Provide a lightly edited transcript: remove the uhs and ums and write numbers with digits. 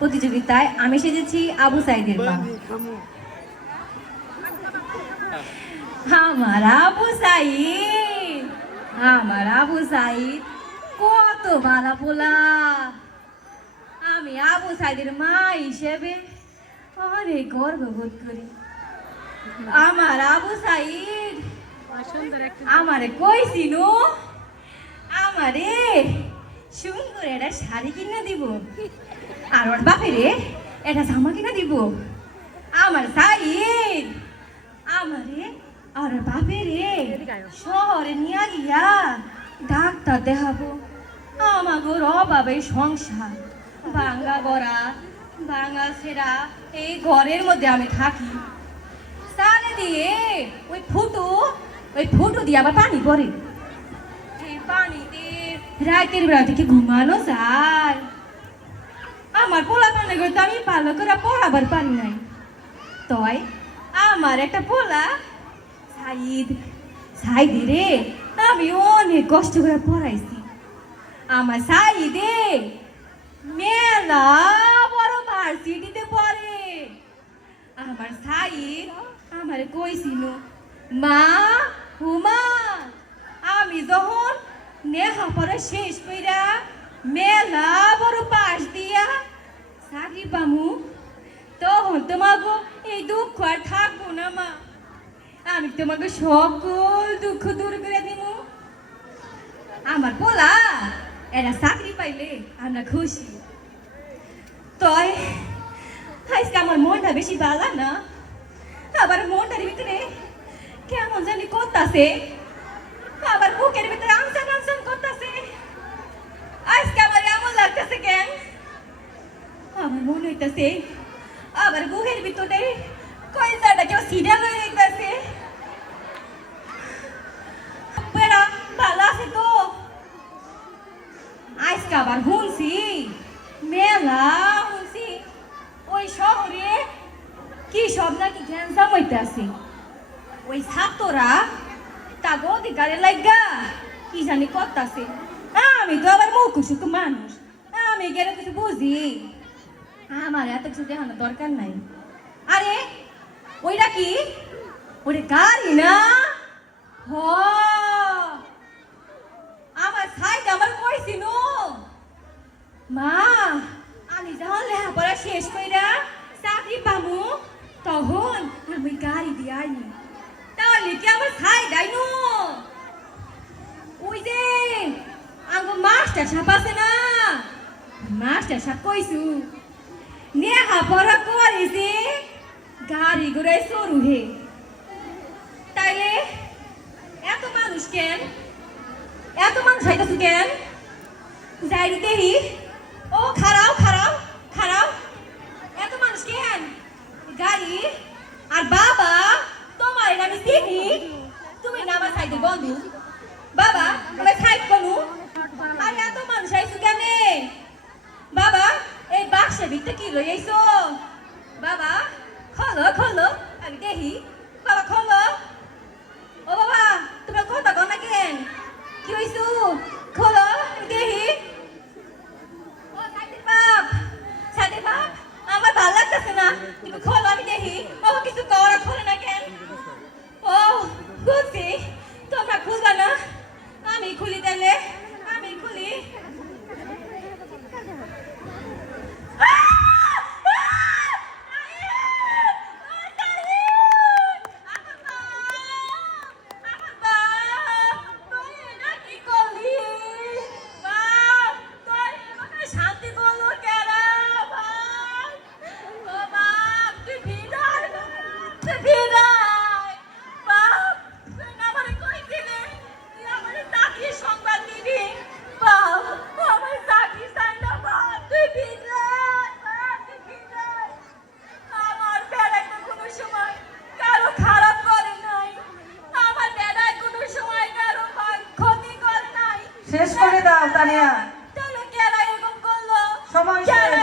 প্রতিযোগিতায় আমি সেজেছি আবু সাইদের মা। আমার আবু সাইদ, আমার আবু সাইদ কত ভালো পোলা। আমি আবু সাইদের মা হিসেবে অনেক গর্ববোধ করি। আমার আবু সাইদ আমারে কইছিল আমারে সুন্দর একটা শাড়ি কিনে দিব, আর ওর বাপেরে একটা জামা কিনে দিব। আমার সাইদ আমারে আর বাপেরে শহরে নিয়ে গিয়া ডাক্তার দেখাবো। আমাগোর অভাবে সংসার ভাঙ্গা গড়া ভাঙ্গা ছেঁড়া, এই ঘরের মধ্যে আমি থাকি। সারে দিয়ে ওই ফুটো দিয়ে আবার পানি পড়ে। এই পানিতে রাতের বেলা থেকে ঘুমানো যায়। আমার পোলা পানি করতে আমি ভালো করে পড়াবার পারি নাই। তয় আমার একটা পোলা সাইদি রে আমি অনেক কষ্ট করে পড়াইছি। আমার সাইদে মেলা বড় ভার্সিটিতে পড়ে। আমার সাইদ আমার কইছিল, মা হুমা আমি যখন লেখাপড়া শেষ কইরা মেলা বড় পাশ দিয়া চাকরি পামু, তখন তোমাকে এই দুঃখ আর থাকবো না মা। আমি তোমাকে সকল দুঃখ দূর করে দিব। আমার পোলা এরা চাকরি পাইলে আমরা খুশি। তয় আজকে আমার মনটা বেশি ভালো না, আবার মনটার ভিতরে কেমন জানি করতেছে, আবার বুকের ভিতরে আনসান আনসান করতেছে। আজকে আমার এমন লাগতেছে কেন, আমার মনে হইতেছে আবার বুকের ভিতরে কয়টাটা কেউ সিডা লয়ে গেছে। ভালো আছে তো? আজকে আবার শুনছি মেলা শুনছি ওই শহরে কি সব নাকি ক্যান্সার হইতেছে। ওই ছাত্ররা তাগো অধিকারে লাগা কি জানি করতেছে। আমি তো আবার মুখুসুক মানুষ, আমি গেলে কিছু বুঝি। আমার এত কিছু দেখানোর দরকার নাই। আরে ওইটা কি? ওরে গাড়ি না? হ আমার সাইড আমার কইছিল, মা আমি যখন লেখাপড়া শেষ কইরা চাকরি পামু তখন আমি গাড়ি দিয়ে আইনি। তাহলে কি আমার সাইড আইনো? ওই যে আমার মাস্টার সাহেব আছে না, মাস্টার সাহেব কইছু লেখাপড়া করেছে গাড়ি ঘোড়ায় চড়ুহে। তাইলে এত মানুষ কেন, এত মানুষ হইতেছে কেন? যাই দেখি। ও খারাও খারাও খারাও, এত মানুষ কেন? গাড়ি আর বাবা তোমার আমি চিনি, তুমি না আমার সাইডের বন্ধু। বাবা আমার সাইড করু। আর এত মানুষ আইসু কেন? বাবা এই বাক্সের ভিতরে কি লই আইছো? বাবা খোলো খোলো আমি দেখি। বাবা খোলো। ও বাবা তুমি কথা কও না কেন? কি হইছো? খোলো আমি দেখি। ও সাইডের বাপ আমার ভালো লাগতেছে না, তুমি খোলো আমি দেখি। বাবা কিছু করা খোলে না কেন? ও খুলছি, তোমরা খুলবা না? আমি খুলি তাইলে, আমি খুলি। শেষ করে দাও তানিয়া, তাহলে কেন এরকম করলো? সময় শেষ।